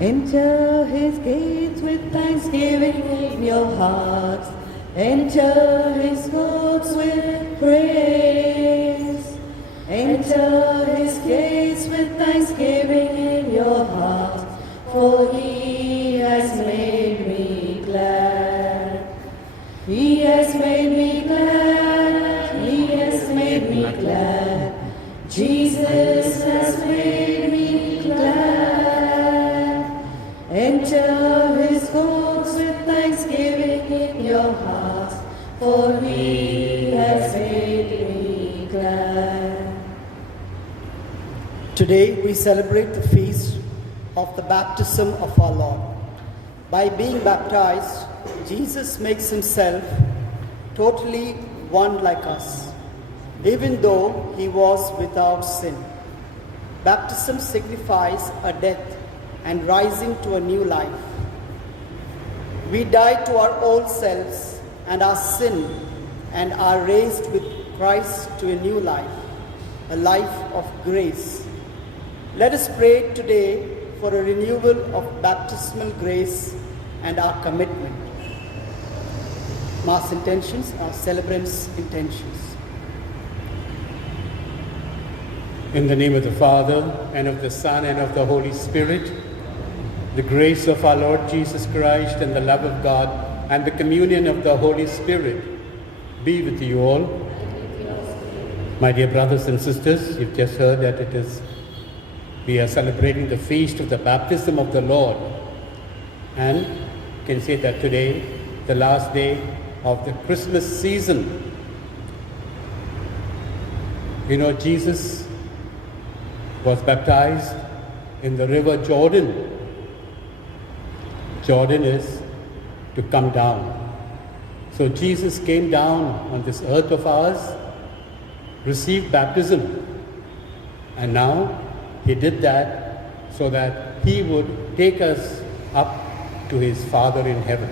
Enter his gates with thanksgiving in your hearts. Enter his courts with praise. Enter his gates with thanksgiving in your heart. For he has made me glad. He has made me glad. He has made me glad. Jesus has made me glad. Enter his courts with thanksgiving in your heart, for he has made me glad. Today we celebrate the feast of the baptism of our Lord. By being baptized, Jesus makes himself totally one like us, even though he was without sin. Baptism signifies a death and rising to a new life. We die to our old selves and our sin and are raised with Christ to a new life, a life of grace. Let us pray today for a renewal of baptismal grace and our commitment. Mass intentions are celebrants' intentions. In the name of the Father, and of the Son, and of the Holy Spirit, the grace of our Lord Jesus Christ, and the love of God, and the communion of the Holy Spirit be with you all. My dear brothers and sisters, you've just heard that we are celebrating the feast of the baptism of the Lord. And you can say that today, the last day of the Christmas season. You know, Jesus was baptized in the river Jordan. Jordan is to come down. So Jesus came down on this earth of ours, received baptism, and now he did that so that he would take us up to his Father in heaven.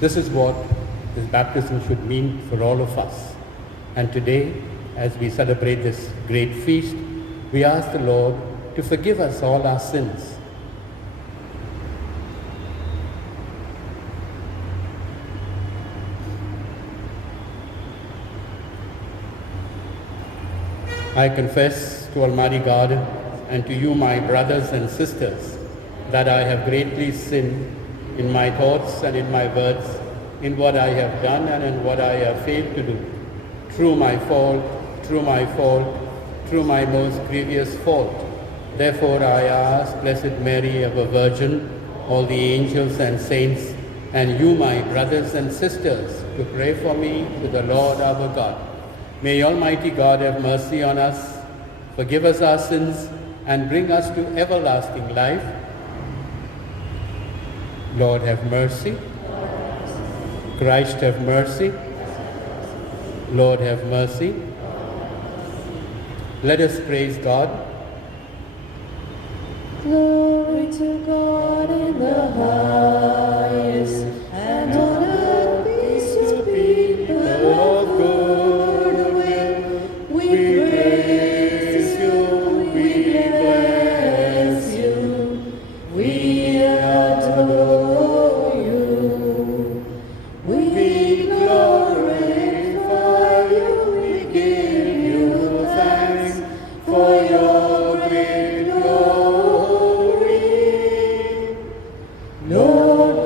This is what this baptism should mean for all of us. And today, as we celebrate this great feast, we ask the Lord to forgive us all our sins. I confess to Almighty God and to you, my brothers and sisters, that I have greatly sinned in my thoughts and in my words, in what I have done and in what I have failed to do, through my fault, through my most grievous fault. Therefore I ask Blessed Mary, ever Virgin, all the angels and saints, and you, my brothers and sisters, to pray for me to the Lord our God. May Almighty God have mercy on us, forgive us our sins, and bring us to everlasting life. Lord, have mercy. Christ, have mercy. Lord, have mercy. Let us praise God. Glory to God in the highest, and on earth peace to people of good will. We praise you, we bless you, we adore you, we glorify you, we give you thanks for your great glory. Lord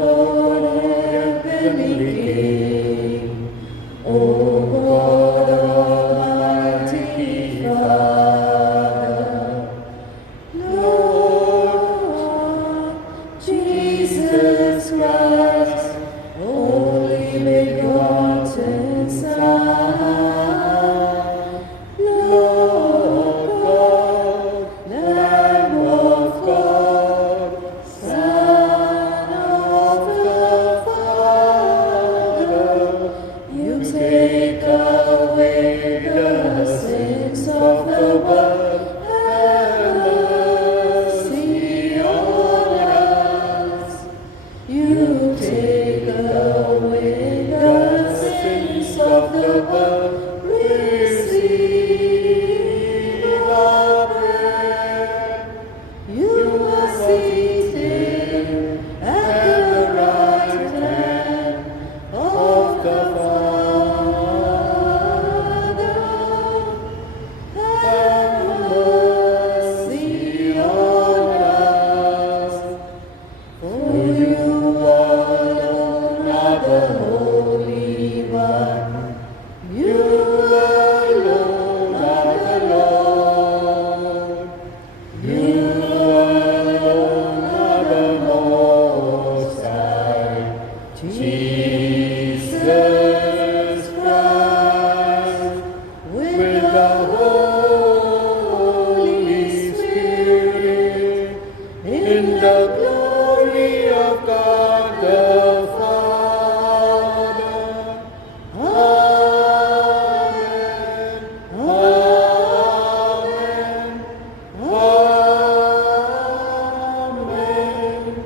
Jesus Christ, with the Holy Spirit, in the glory of God the Father. Amen. Amen. Amen.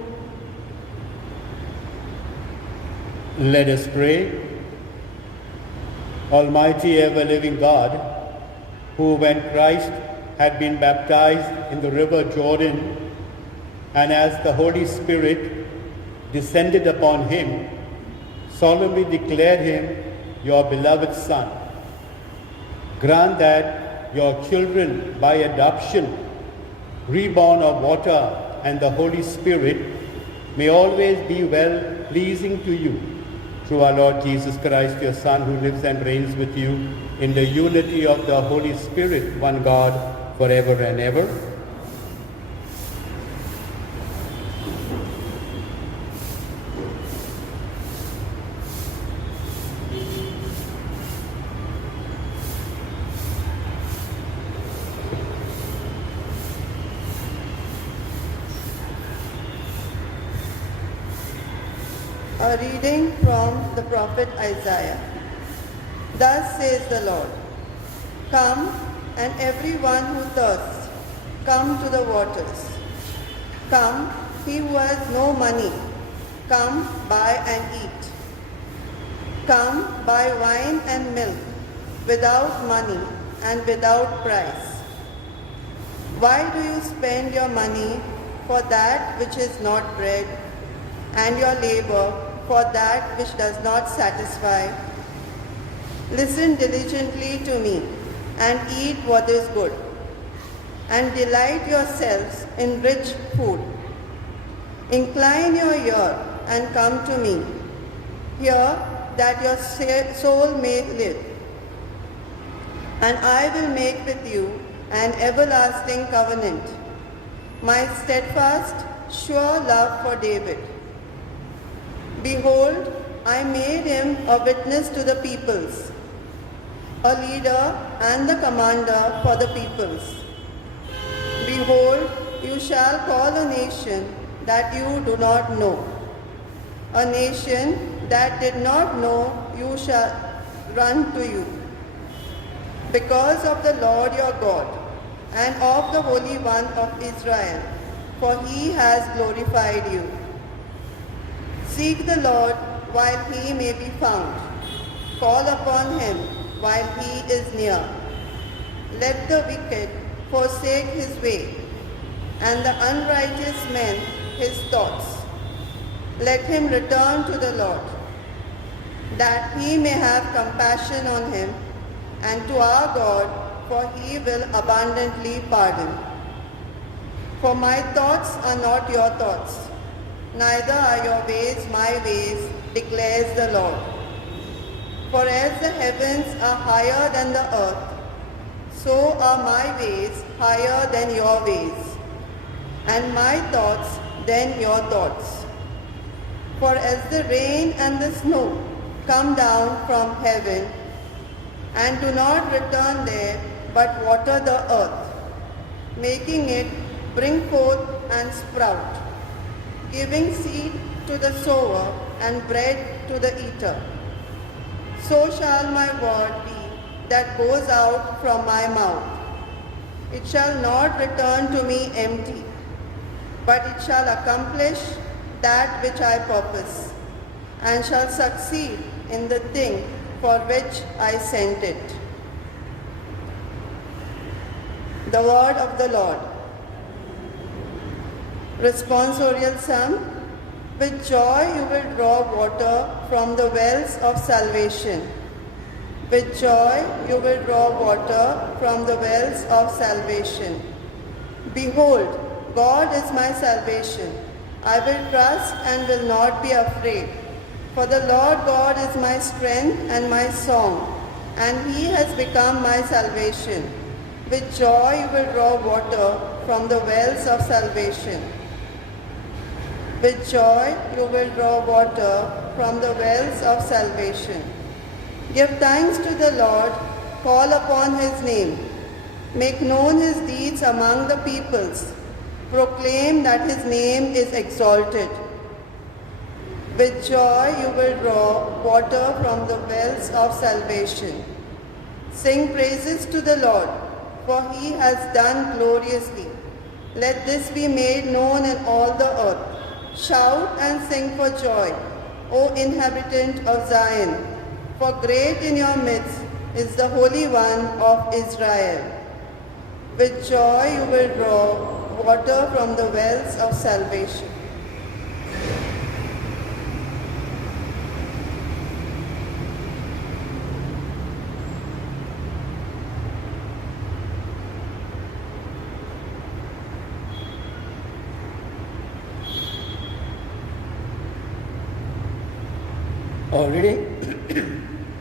Let us pray. Almighty ever-living God, who when Christ had been baptized in the river Jordan, and as the Holy Spirit descended upon him, solemnly declared him your beloved Son, grant that your children by adoption, reborn of water and the Holy Spirit, may always be well pleasing to you, through our Lord Jesus Christ, your Son, who lives and reigns with you in the unity of the Holy Spirit, one God, forever and ever. A reading from the prophet Isaiah. Thus says the Lord, come, and everyone who thirsts, come to the waters. Come, he who has no money, come, buy and eat. Come, buy wine and milk, without money and without price. Why do you spend your money for that which is not bread, and your labor for that which does not satisfy? Listen diligently to me, and eat what is good, and delight yourselves in rich food. Incline your ear and come to me. Hear that your soul may live. And I will make with you an everlasting covenant, my steadfast, sure love for David. Behold, I made him a witness to the peoples, a leader and the commander for the peoples. Behold, you shall call a nation that you do not know. A nation that did not know you shall run to you. Because of the Lord your God and of the Holy One of Israel, for he has glorified you. Seek the Lord while he may be found. Call upon him while he is near. Let the wicked forsake his way, and the unrighteous man his thoughts. Let him return to the Lord, that he may have compassion on him, and to our God, for he will abundantly pardon. For my thoughts are not your thoughts, neither are your ways my ways, declares the Lord. For as the heavens are higher than the earth, so are my ways higher than your ways, and my thoughts than your thoughts. For as the rain and the snow come down from heaven, and do not return there, but water the earth, making it bring forth and sprout, giving seed to the sower and bread to the eater, so shall my word be that goes out from my mouth. It shall not return to me empty, but it shall accomplish that which I purpose, and shall succeed in the thing for which I sent it. The word of the Lord. Responsorial Psalm. With joy you will draw water from the wells of salvation. With joy you will draw water from the wells of salvation. Behold, God is my salvation. I will trust and will not be afraid. For the Lord God is my strength and my song, and he has become my salvation. With joy you will draw water from the wells of salvation. With joy you will draw water from the wells of salvation. Give thanks to the Lord, call upon his name. Make known his deeds among the peoples. Proclaim that his name is exalted. With joy you will draw water from the wells of salvation. Sing praises to the Lord, for he has done gloriously. Let this be made known in all the earth. Shout and sing for joy, O inhabitant of Zion, for great in your midst is the Holy One of Israel. With joy you will draw water from the wells of salvation.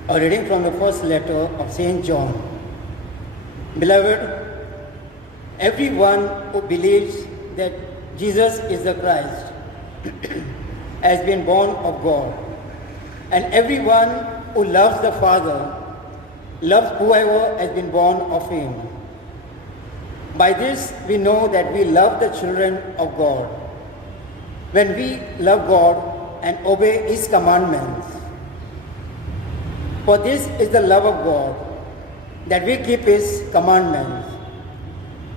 A reading from the first letter of St. John. Beloved, everyone who believes that Jesus is the Christ has been born of God. And everyone who loves the Father loves whoever has been born of him. By this we know that we love the children of God, when we love God and obey his commandments. For this is the love of God, that we keep his commandments.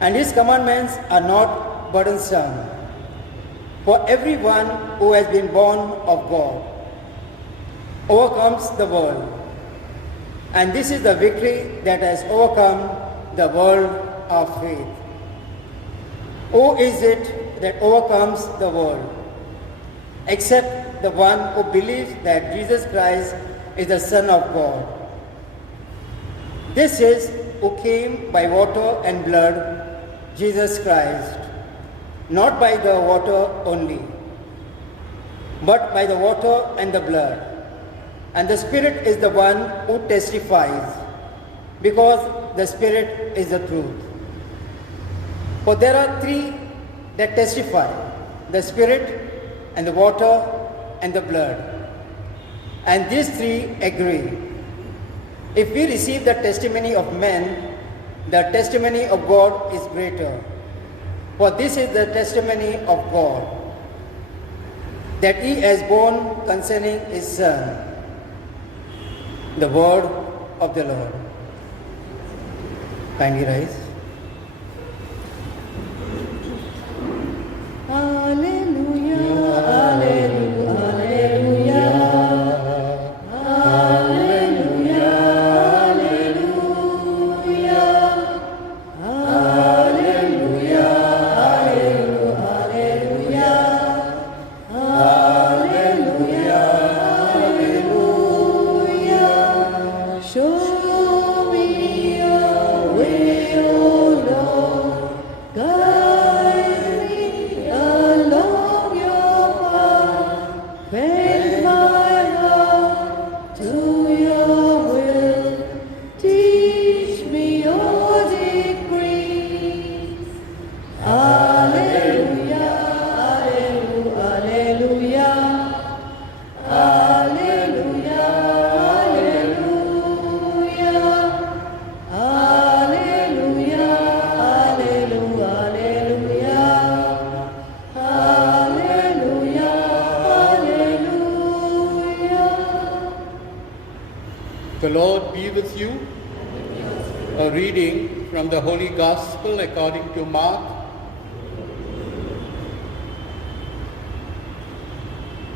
And his commandments are not burdensome. For everyone who has been born of God overcomes the world. And this is the victory that has overcome the world of faith. Who is it that overcomes the world? Except the one who believes that Jesus Christ is the Son of God. This is who came by water and blood, Jesus Christ, not by the water only, but by the water and the blood. And the Spirit is the one who testifies, because the Spirit is the truth. For there are three that testify, the Spirit and the water and the blood. And these three agree. If we receive the testimony of men, the testimony of God is greater. For this is the testimony of God, that he has borne concerning his Son. The word of the Lord. Kindly rise. Alleluia, alleluia, alleluia. Alleluia, alleluia. Alleluia, alleluia, alleluia. Alleluia, alleluia. Show me your way, O Lord. Guide me along your path. Bend my heart to your will. Teach me your decrees. Alleluia, alleluia, alleluia. Alleluia, alleluia. Alleluia, alleluia, alleluia. Alleluia, alleluia. The Lord be with you. A reading from the Holy Gospel according to Mark.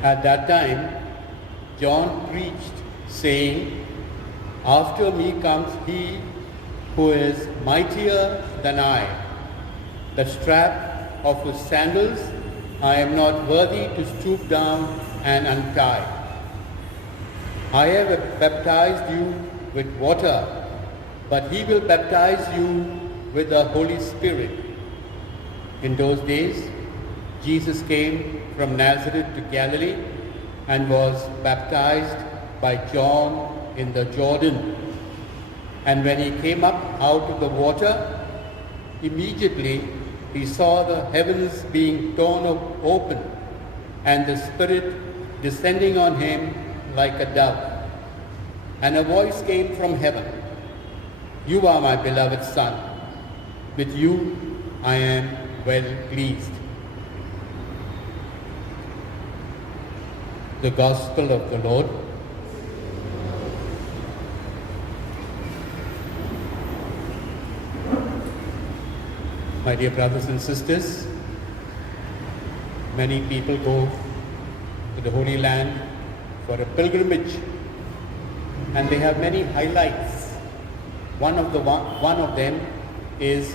At that time, John preached, saying, "After me comes he who is mightier than I. The strap of whose sandals I am not worthy to stoop down and untie. I have baptized you with water, but he will baptize you with the Holy Spirit." In those days, Jesus came from Nazareth to Galilee and was baptized by John in the Jordan. And when he came up out of the water, immediately he saw the heavens being torn open and the Spirit descending on him like a dove. And a voice came from heaven, "You are my beloved Son. With you I am well pleased." The Gospel of the Lord. My dear brothers and sisters, many people go to the Holy Land for a pilgrimage, and they have many highlights. One of them is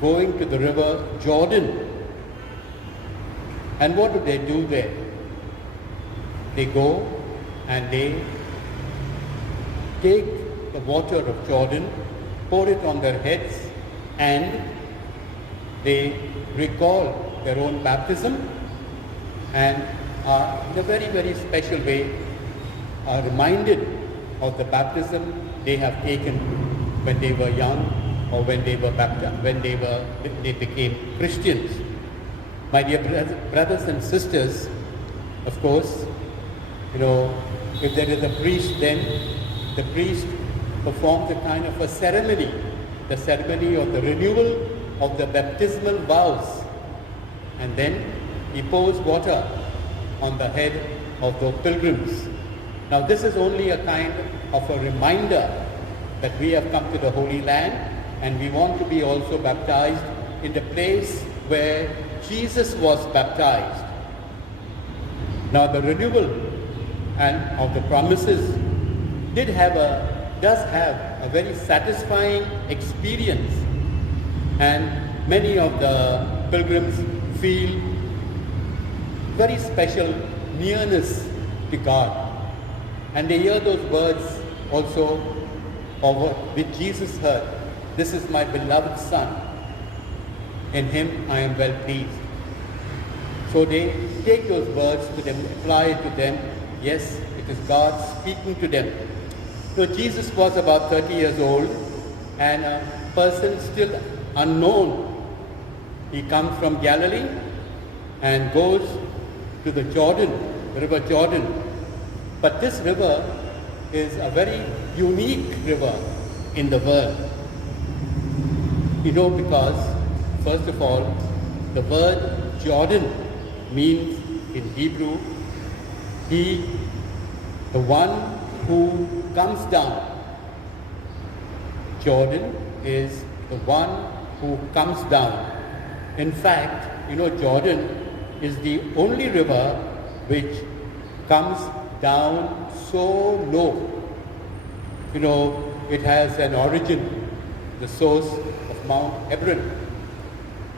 going to the river Jordan. And what do they do there? They go and they take the water of Jordan, pour it on their heads, and they recall their own baptism, and are in a very, very special way are reminded of the baptism they have taken when they were young or when they were baptized, when they became Christians. My dear brothers and sisters, of course, if there is a priest, then the priest performs a kind of a ceremony, the ceremony of the renewal of the baptismal vows, and then he pours water on the head of the pilgrims. Now this is only a kind of a reminder that we have come to the Holy Land and we want to be also baptized in the place where Jesus was baptized. Now the renewal and of the promises does have a very satisfying experience, and many of the pilgrims feel very special nearness to God, and they hear those words also of which Jesus heard, "This is my beloved Son, in him I am well pleased." So they take those words to them, apply it to them. Yes, it is God speaking to them. So Jesus was about 30 years old and a person still unknown. He comes from Galilee and goes to the Jordan, River Jordan. But this river is a very unique river in the world. Because, first of all, the word Jordan means in Hebrew, the one who comes down. Jordan is the one who comes down. In fact, Jordan is the only river which comes down so low. It has an origin, the source of Mount Hebron,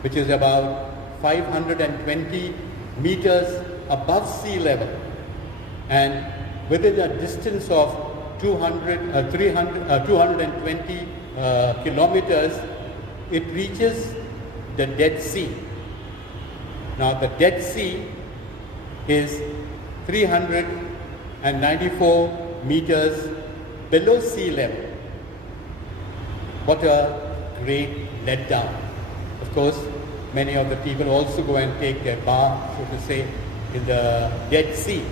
which is about 520 meters above sea level, and within a distance of 220 kilometers, it reaches the Dead Sea. Now the Dead Sea is 394 meters below sea level. What a great letdown. Of course, many of the people also go and take their bath, so to say, in the Dead Sea.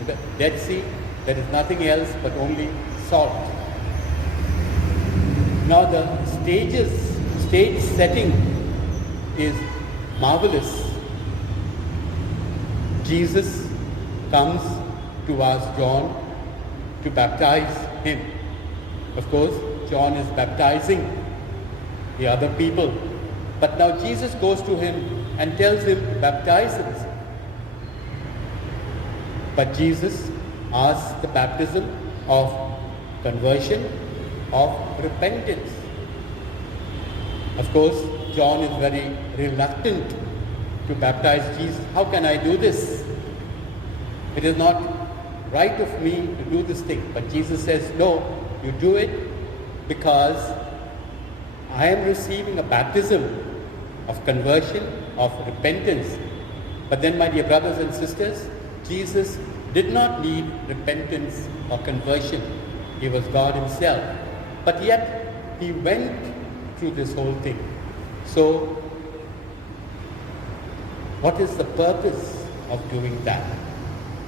In the Dead Sea, there is nothing else but only salt. Now the stage setting is marvelous. Jesus comes to ask John to baptize him. Of course, John is baptizing the other people. But now Jesus goes to him and tells him to baptize himself. But Jesus asks the baptism of conversion, of repentance. Of course, John is very reluctant to baptize Jesus. How can I do this? It is not right of me to do this thing. But Jesus says, no, you do it because I am receiving a baptism of conversion, of repentance. But then, my dear brothers and sisters, Jesus did not need repentance or conversion. He was God himself. But yet, he went through this whole thing. So, what is the purpose of doing that?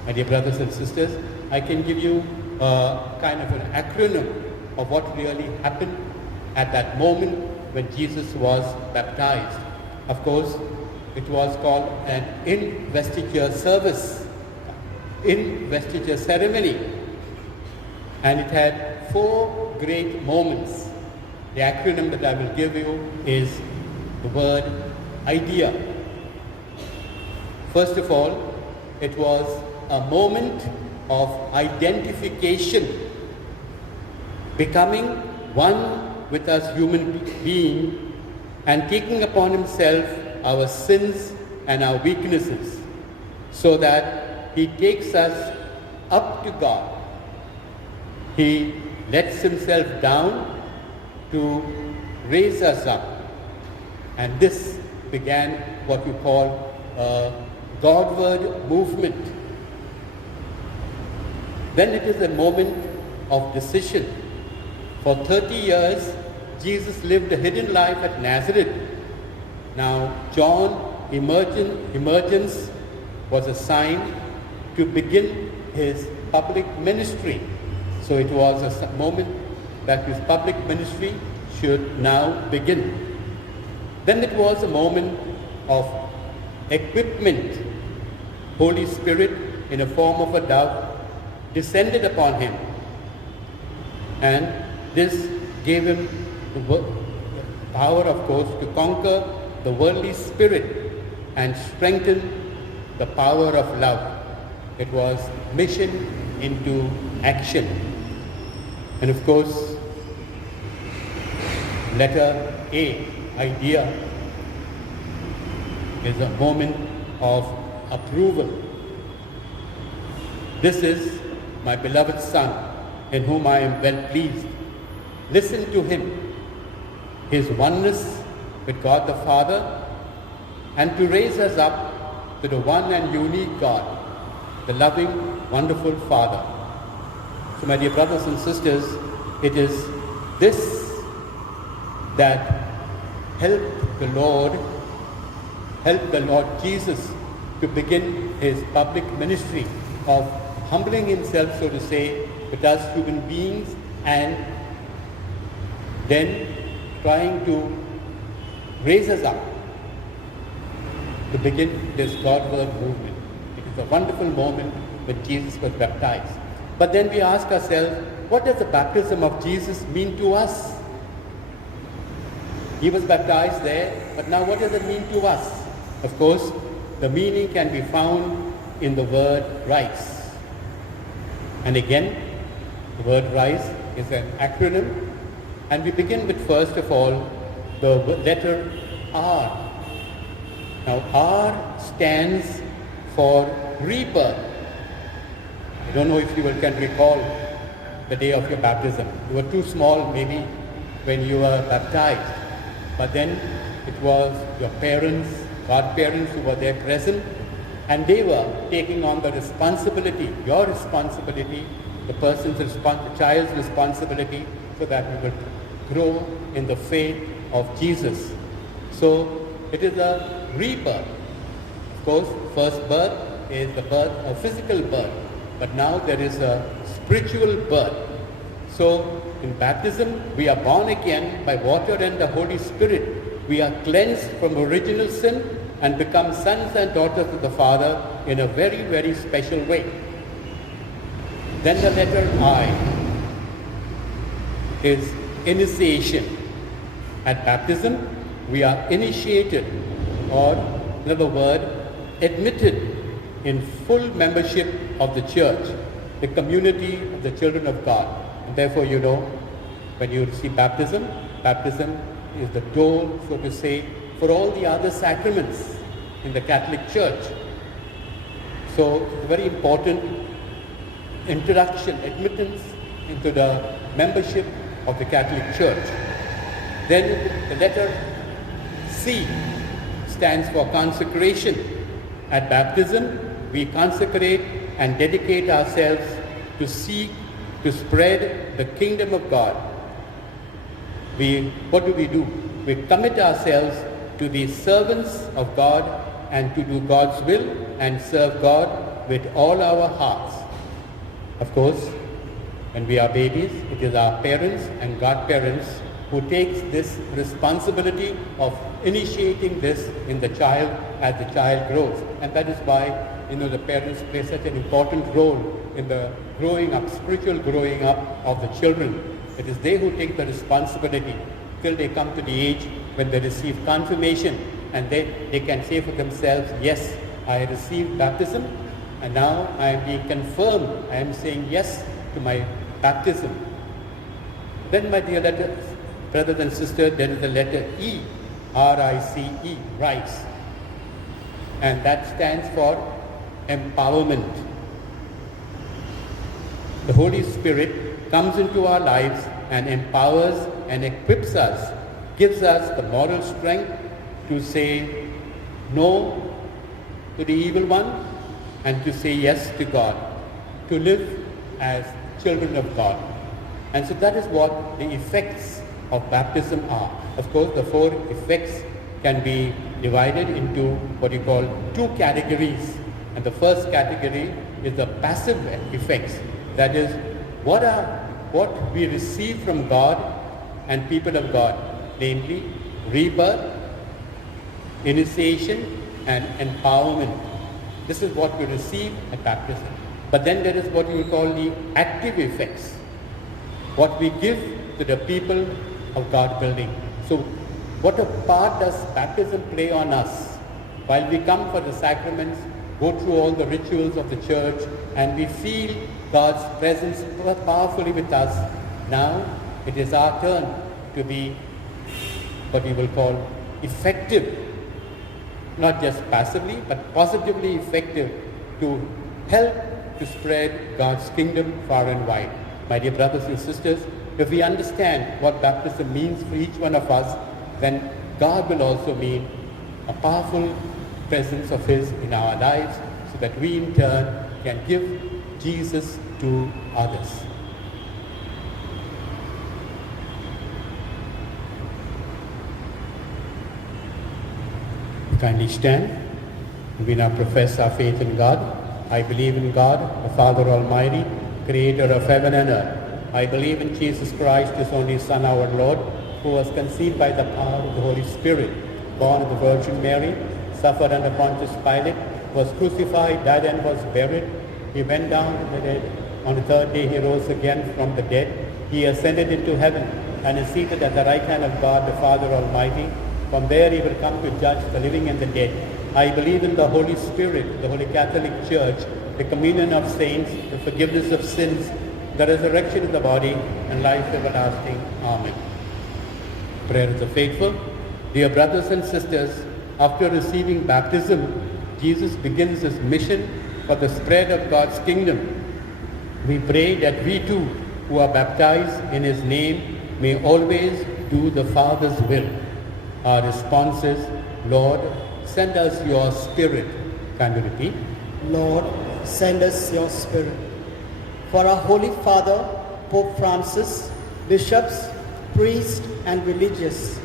My dear brothers and sisters, I can give you kind of an acronym of what really happened at that moment when Jesus was baptized. Of course, it was called an investiture service, investiture ceremony, and it had 4 great moments. The acronym that I will give you is the word idea. First of all, it was a moment of identification, becoming one with us human being and taking upon himself our sins and our weaknesses so that he takes us up to God. He lets himself down to raise us up. And this began what we call a Godward movement. Then it is a moment of decision. For 30 years, Jesus lived a hidden life at Nazareth. Now, John's emergence was a sign to begin his public ministry. So it was a moment that his public ministry should now begin. Then it was a moment of equipment. Holy Spirit, in a form of a dove, descended upon him. And this gave him the power, of course, to conquer the worldly spirit and strengthen the power of love. It was mission into action. And of course, letter A, idea, is a moment of approval. This is my beloved Son, in whom I am well pleased. Listen to him, his oneness with God the Father, and to raise us up to the one and unique God, the loving, wonderful Father. So my dear brothers and sisters, it is this that helped the Lord Jesus to begin his public ministry of humbling himself, so to say, with us human beings, and then trying to raise us up to begin this Godward movement. It is a wonderful moment when Jesus was baptized. But then we ask ourselves, what does the baptism of Jesus mean to us? He was baptized there, but now what does it mean to us? Of course, the meaning can be found in the word rise. And again, the word rise is an acronym, and we begin with, first of all, the letter R. Now, R stands for rebirth. I don't know if you can recall the day of your baptism. You were too small maybe when you were baptized, but then it was your parents, godparents who were there present, and they were taking on the responsibility, your responsibility, the child's responsibility, so that we would grow in the faith of Jesus. So it is a rebirth. Of course, first birth is the birth of physical birth, but now there is a spiritual birth. So in baptism, we are born again by water and the Holy Spirit. We are cleansed from original sin and become sons and daughters of the Father in a very, very special way. Then the letter I is initiation. At baptism, we are initiated, or in other words, admitted in full membership of the church, the community of the children of God. And therefore, you know, when you receive baptism, baptism is the door, so to say, for all the other sacraments in the Catholic Church. So it's a very important introduction, admittance into the membership of the Catholic Church. Then the letter C stands for consecration. At baptism, we consecrate and dedicate ourselves to seek to spread the kingdom of God. What do? We commit ourselves to be servants of God and to do God's will and serve God with all our hearts. Of course, when we are babies, it is our parents and godparents who takes this responsibility of initiating this in the child as the child grows. And that is why, the parents play such an important role in the growing up, spiritual growing up of the children. It is they who take the responsibility till they come to the age when they receive confirmation, and then they can say for themselves, yes, I received baptism, and now I am being confirmed. I am saying yes to my baptism. Then, my dear brothers and sisters, there is the letter E, R-I-C-E, rice. And that stands for empowerment. The Holy Spirit comes into our lives and empowers and equips us, gives us the moral strength to say no to the evil one and to say yes to God, to live as children of God. And so that is what the effects of baptism are. Of course, the 4 effects can be divided into what you call 2 categories. And the first category is the passive effects. That is, what we receive from God and people of God, namely rebirth, initiation, and empowerment. This is what we receive at baptism. But then there is what you call the active effects, what we give to the people of God building. So what a part does baptism play on us? While we come for the sacraments, go through all the rituals of the church, and we feel God's presence powerfully with us, now it is our turn to be what we will call effective, not just passively, but positively effective to help to spread God's kingdom far and wide. My dear brothers and sisters, if we understand what baptism means for each one of us, then God will also mean a powerful presence of His in our lives, so that we in turn can give Jesus to others. Kindly stand. We now profess our faith in God. I believe in God, the Father Almighty, creator of heaven and earth. I believe in Jesus Christ, His only Son, our Lord, who was conceived by the power of the Holy Spirit, born of the Virgin Mary, suffered under Pontius Pilate, was crucified, died and was buried. He went down to the dead. On the 3rd day He rose again from the dead. He ascended into heaven and is seated at the right hand of God, the Father Almighty. From there He will come to judge the living and the dead. I believe in the Holy Spirit, the Holy Catholic Church, the communion of saints, the forgiveness of sins, the resurrection of the body, and life everlasting. Amen. Prayer of the faithful. Dear brothers and sisters, after receiving baptism, Jesus begins His mission for the spread of God's kingdom. We pray that we too, who are baptized in His name, may always do the Father's will. Our response is, Lord, send us your Spirit. Can you repeat? Lord, send us your Spirit. For our Holy Father, Pope Francis, bishops, priests, and religious,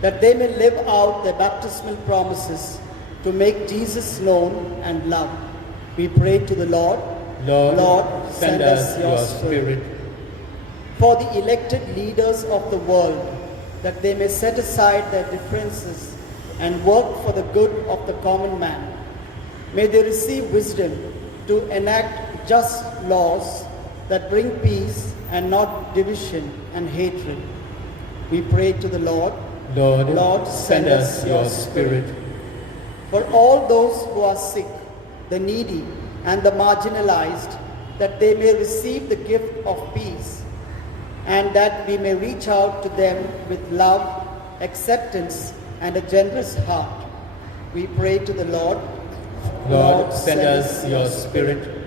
that they may live out their baptismal promises to make Jesus known and loved. We pray to the Lord. Lord, send us your Spirit. For the elected leaders of the world, that they may set aside their differences and work for the good of the common man. May they receive wisdom to enact just laws that bring peace and not division and hatred. We pray to the Lord. Lord, send us your Spirit. For all those who are sick, the needy, and the marginalized, that they may receive the gift of peace, and that we may reach out to them with love, acceptance, and a generous heart. We pray to the Lord. Lord, send us your Spirit.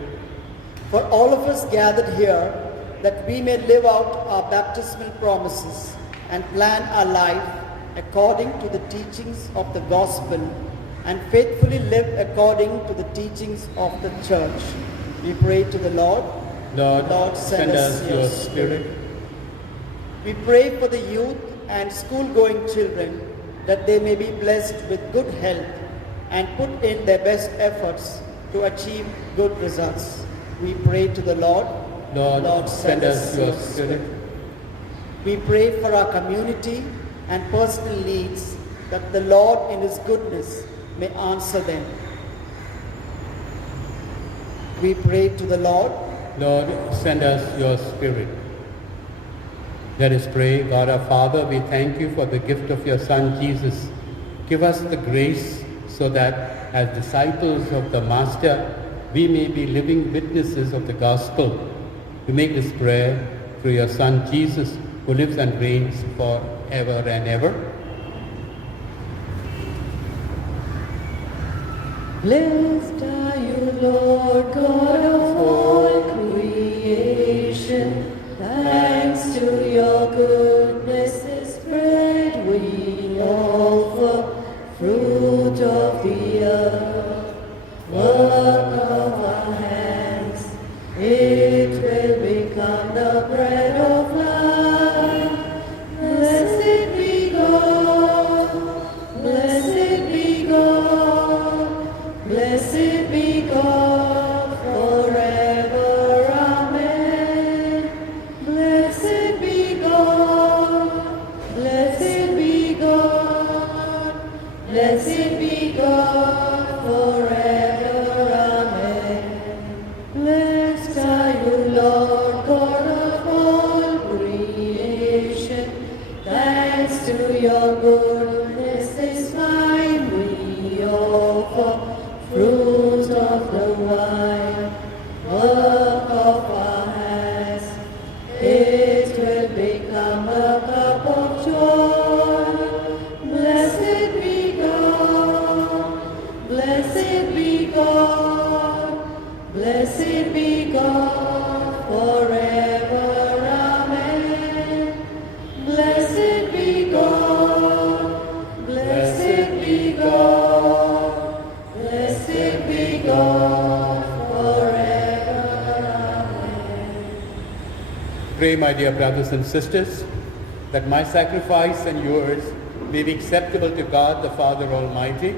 For all of us gathered here, that we may live out our baptismal promises and plan our life according to the teachings of the gospel and faithfully live according to the teachings of the church. We pray to the Lord. Lord, send us your Spirit. We pray for the youth and school-going children, that they may be blessed with good health and put in their best efforts to achieve good results. We pray to the Lord. Lord, send us your Spirit. We pray for our community and personal needs, that the Lord in His goodness may answer them. We pray to the Lord. Lord, send us your Spirit. Let us pray. God our Father, we thank you for the gift of your Son Jesus. Give us the grace so that as disciples of the Master, we may be living witnesses of the gospel. We make this prayer through your Son Jesus, who lives and reigns forever and ever. Blessed are you, Lord God of all creation. Thanks to your goodness is spread we offer, fruit of the earth, work of our hands. It will become the bread of life. Blessed be God, blessed be God, blessed be God forever. Amen. Blessed be God, blessed be God, blessed be God forever. Amen. Blessed are you, Lord God of all creation. Thanks to your goodness this vine we offer, fruit of the vine, work of our hands. It will become a cup of joy. Blessed be God, blessed be God, blessed be God forever. Amen. Blessed be God, blessed be God, blessed be God forever. Amen. Pray, my dear brothers and sisters, that my sacrifice and yours may be acceptable to God the Father Almighty.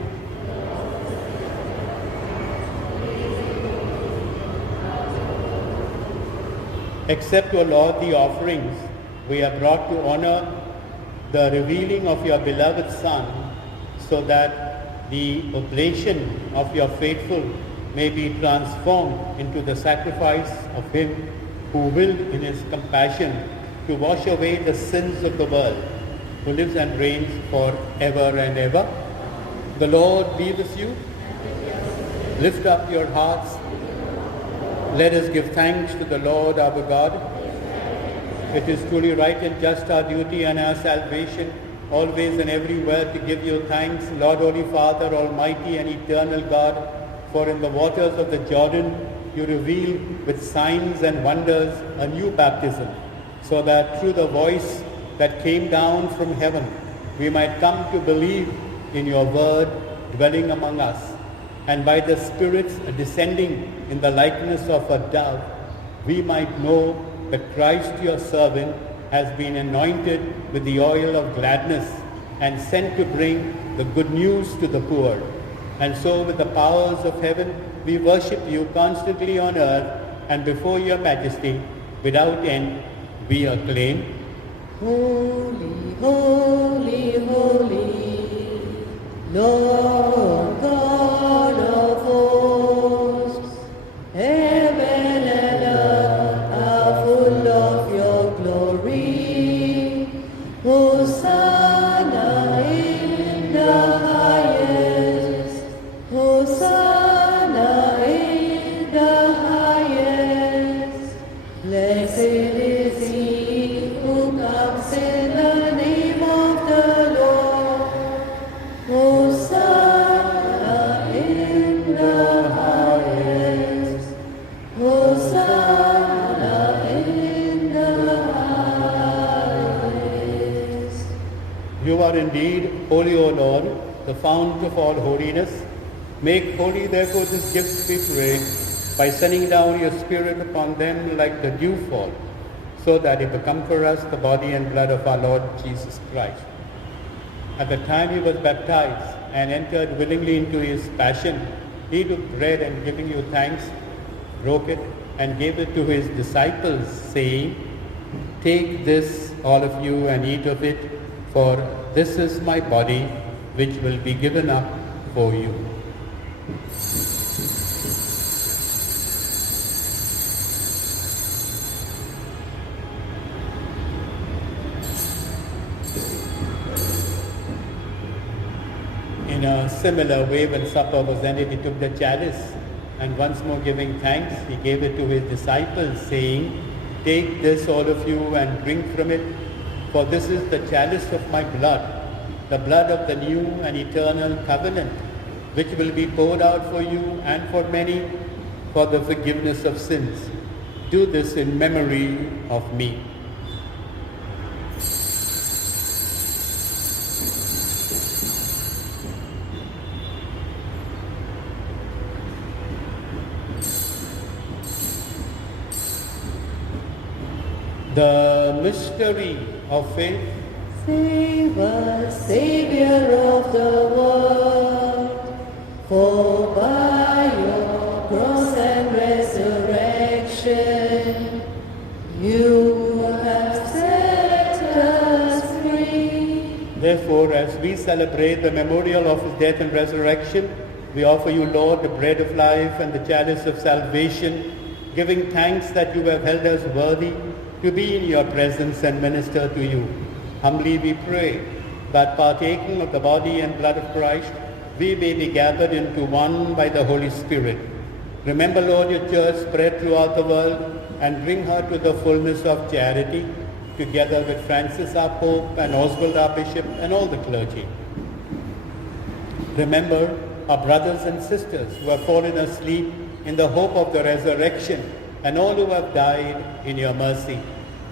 Accept, O Lord, the offerings we have brought to honor the revealing of your beloved Son, so that the oblation of your faithful may be transformed into the sacrifice of him who willed in his compassion to wash away the sins of the world, who lives and reigns forever and ever. The Lord be with you. Lift up your hearts. Let us give thanks to the Lord our God. It is truly right and just our duty and our salvation, always and everywhere, to give you thanks, Lord, Holy Father, Almighty and Eternal God, for in the waters of the Jordan you reveal with signs and wonders a new baptism, so that through the voice that came down from heaven, we might come to believe in your word dwelling among us, and by the Spirit's descending in the likeness of a dove, we might know that Christ your servant has been anointed with the oil of gladness and sent to bring the good news to the poor. And so with the powers of heaven, we worship you constantly on earth, and before your majesty, without end, we acclaim, Holy, holy, holy, Lord God of hosts, heaven and earth are full of your glory. Hosanna in the highest, Hosanna in the highest. Blessed is he who comes in the name of the Lord. Hosanna in the highest. Hosanna in the highest. you are indeed holy, O Lord, the fount of all holiness. Make holy, therefore, this gift, we pray, by sending down your Spirit upon them like the dewfall, so that it become for us the body and blood of our Lord Jesus Christ. At the time he was baptized and entered willingly into his passion, he took bread and giving you thanks, broke it and gave it to his disciples, saying, "Take this, all of you, and eat of it, for this is my body, which will be given up for you." In a similar way, when supper was ended, he took the chalice, and once more giving thanks, he gave it to his disciples, saying, "Take this, all of you, and drink from it, for this is the chalice of my blood, the blood of the new and eternal covenant, which will be poured out for you and for many for the forgiveness of sins. Do this in memory of me." The mystery of faith. Save us, Savior of the world, for by your cross and resurrection, you have set us free. Therefore, as we celebrate the memorial of his death and resurrection, we offer you, Lord, the bread of life and the chalice of salvation, giving thanks that you have held us worthy to be in your presence and minister to you. Humbly we pray that, partaking of the body and blood of Christ, we may be gathered into one by the Holy Spirit. Remember, Lord, your church spread throughout the world, and bring her to the fullness of charity, together with Francis our Pope and Oswald our Bishop and all the clergy. Remember our brothers and sisters who have fallen asleep in the hope of the resurrection, and all who have died in your mercy.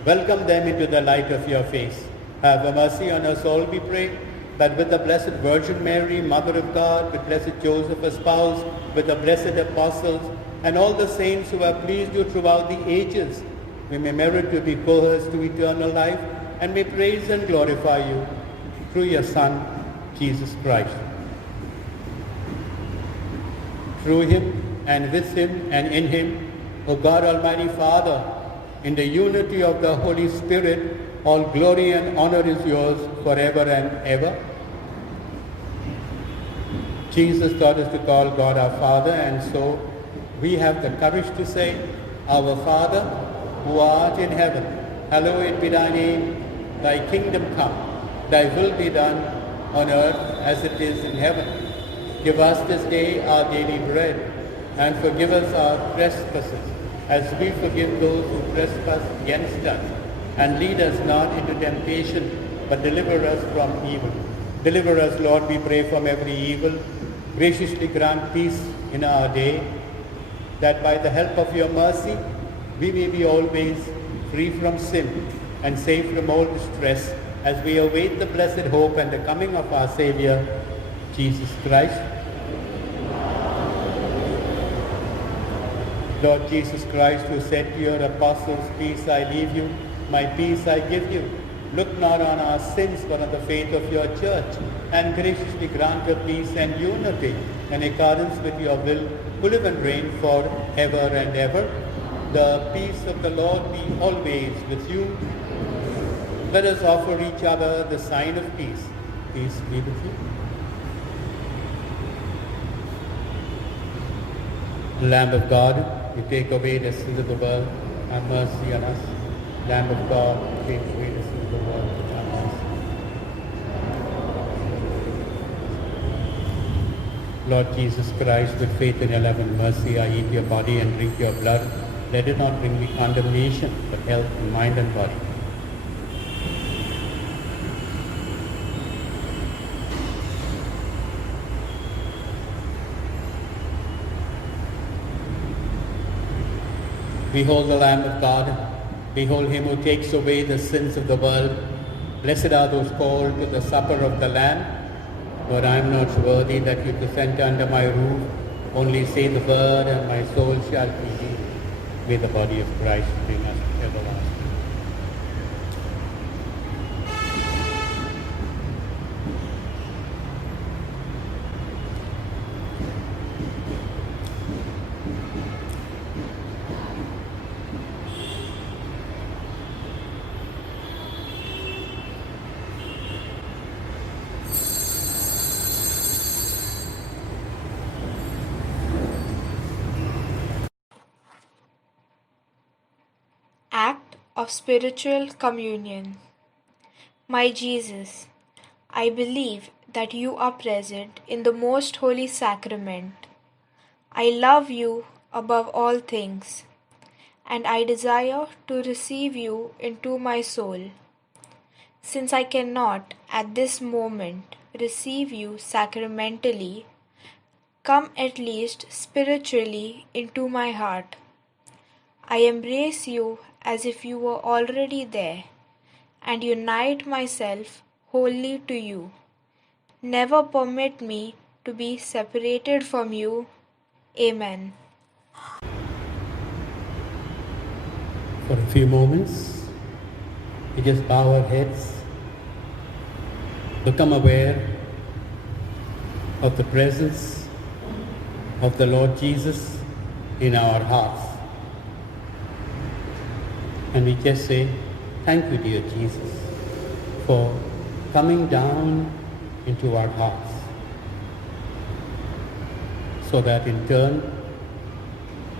Welcome them into the light of your face. Have mercy on us all, we pray, that with the Blessed Virgin Mary, Mother of God, with Blessed Joseph, her spouse, with the blessed apostles, and all the saints who have pleased you throughout the ages, we may merit to be co-heirs to eternal life, and may praise and glorify you through your Son, Jesus Christ. Through him, and with him, and in him, O God, Almighty Father, in the unity of the Holy Spirit, all glory and honor is yours forever and ever. Jesus taught us to call God our Father, and so we have the courage to say, "Our Father, who art in heaven, hallowed be thy name. Thy kingdom come. Thy will be done on earth as it is in heaven. Give us this day our daily bread, and forgive us our trespasses, as we forgive those who trespass against us. And lead us not into temptation, but deliver us from evil." Deliver us, Lord, we pray, from every evil. Graciously grant peace in our day, that by the help of your mercy, we may be always free from sin and safe from all distress, as we await the blessed hope and the coming of our Savior, Jesus Christ. Lord Jesus Christ, who said to your apostles, "Peace I leave you, my peace I give you," look not on our sins, but on the faith of your church, and graciously grant her peace and unity in accordance with your will, who live and reign for ever and ever. The peace of the Lord be always with you. Let us offer each other the sign of peace. Peace be with you. Lamb of God, you take away the sins of the world, have mercy on us. Lamb of God, take away the sins of the world, have mercy. Lord Jesus Christ, with faith in your love and mercy, I eat your body and drink your blood. Let it not bring me condemnation, but health in mind and body. Behold the Lamb of God. Behold him who takes away the sins of the world. Blessed are those called to the supper of the Lamb. Lord, I am not worthy that you to enter under my roof. Only say the word, and my soul shall be healed. May the body of Christ bring us to everlasting. of spiritual communion. My Jesus, I believe that you are present in the most holy sacrament. I love you above all things, and I desire to receive you into my soul. Since I cannot at this moment receive you sacramentally, come at least spiritually into my heart. I embrace you as if you were already there, and unite myself wholly to you. Never permit me to be separated from you. Amen. For a few moments, we just bow our heads, become aware of the presence of the Lord Jesus in our hearts. And we just say, thank you, dear Jesus, for coming down into our hearts, so that in turn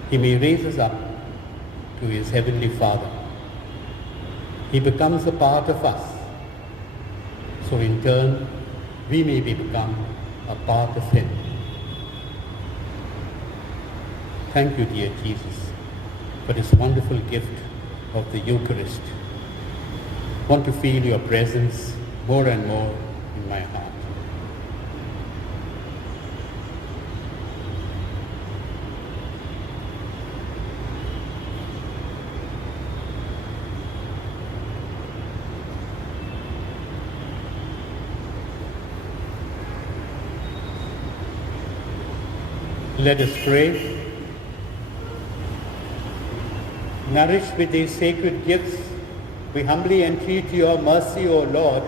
He may raise us up to His Heavenly Father. He becomes a part of us, so in turn we may become a part of Him. Thank you, dear Jesus, for this wonderful gift of the Eucharist. Want to feel your presence more and more in my heart. Let us pray. Nourished with these sacred gifts, we humbly entreat your mercy, O Lord,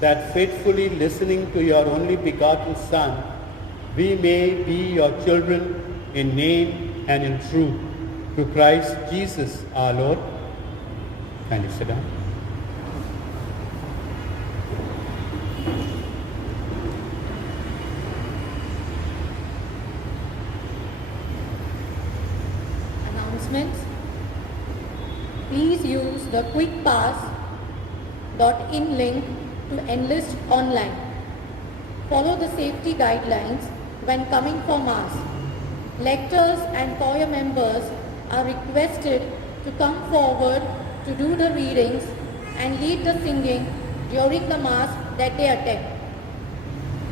that faithfully listening to your only begotten Son, we may be your children in name and in truth. Through Christ Jesus our Lord. Kindly sit down. Announcements. Please use the quickpass.in link to enlist online. Follow the safety guidelines when coming for Mass. Lectors and choir members are requested to come forward to do the readings and lead the singing during the Mass that they attend.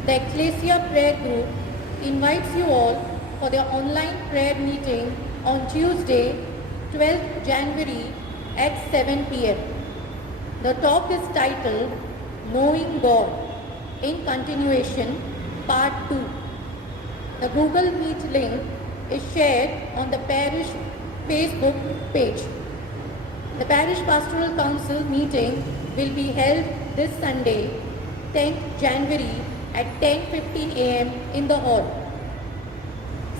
The Ecclesia Prayer Group invites you all for their online prayer meeting on Tuesday, 12th January at 7 p.m. The talk is titled Knowing God, in continuation, part 2. The Google Meet link is shared on the parish Facebook page. The Parish Pastoral Council meeting will be held this Sunday, 10th January at 10:15 a.m. in the hall.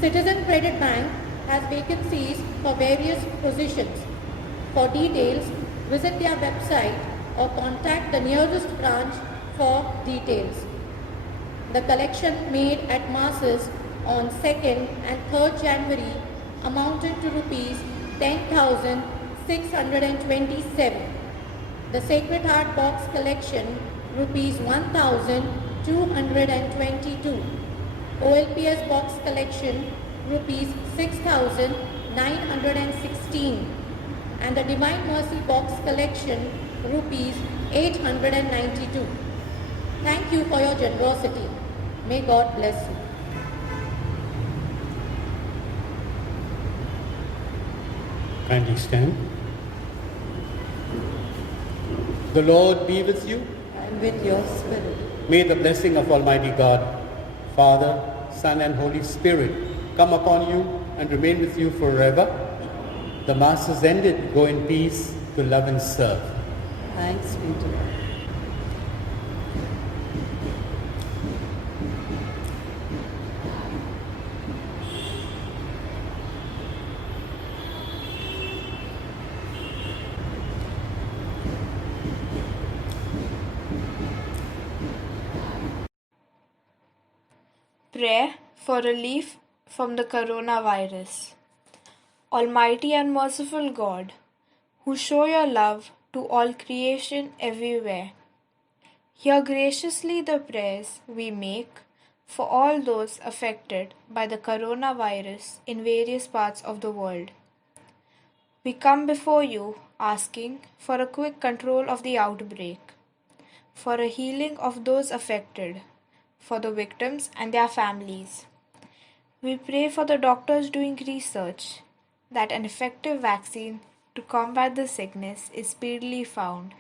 Citizen Credit Bank has vacancies for various positions. For details, visit their website or contact the nearest branch for details. The collection made at Masses on 2nd and 3rd January amounted to rupees 10,627. The Sacred Heart Box collection rupees 1,222. OLPS box collection rupees 6,916, and the Divine Mercy box collection rupees 892. Thank you for your generosity. May God bless you. Kindly stand. The Lord be with you. And with your spirit. May the blessing of Almighty God, Father, Son, and Holy Spirit come upon you and remain with you forever. The Mass is ended. Go in peace to love and serve. Thanks be to God. Prayer for relief from the coronavirus. Almighty and merciful God, who show your love to all creation everywhere. Hear graciously the prayers we make for all those affected by the coronavirus in various parts of the world. We come before you asking for a quick control of the outbreak, for a healing of those affected, for the victims and their families. We pray for the doctors doing research that an effective vaccine to combat the sickness is speedily found.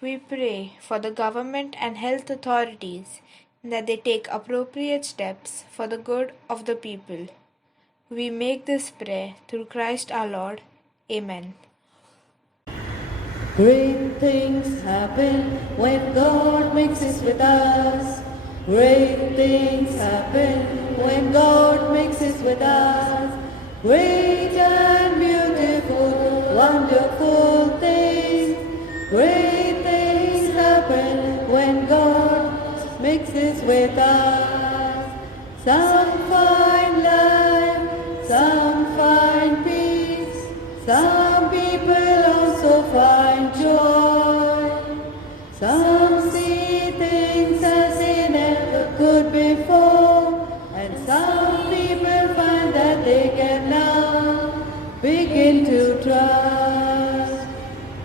We pray for the government and health authorities that they take appropriate steps for the good of the people. We make this prayer through Christ our Lord. Amen. Great things happen when God mixes with us. Great things happen when God mixes with us. Great and beautiful, wonderful things. Great things happen when God mixes with us. Some find life, some find peace. Some people also find joy. Some see things as they never could before. And some people find that they can now begin to trust.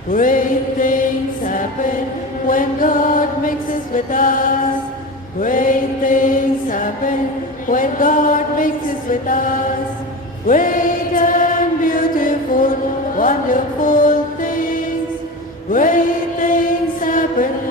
Great things happen when God mixes with us. Great things happen when God mixes with us. Great and beautiful, wonderful things. Great things happen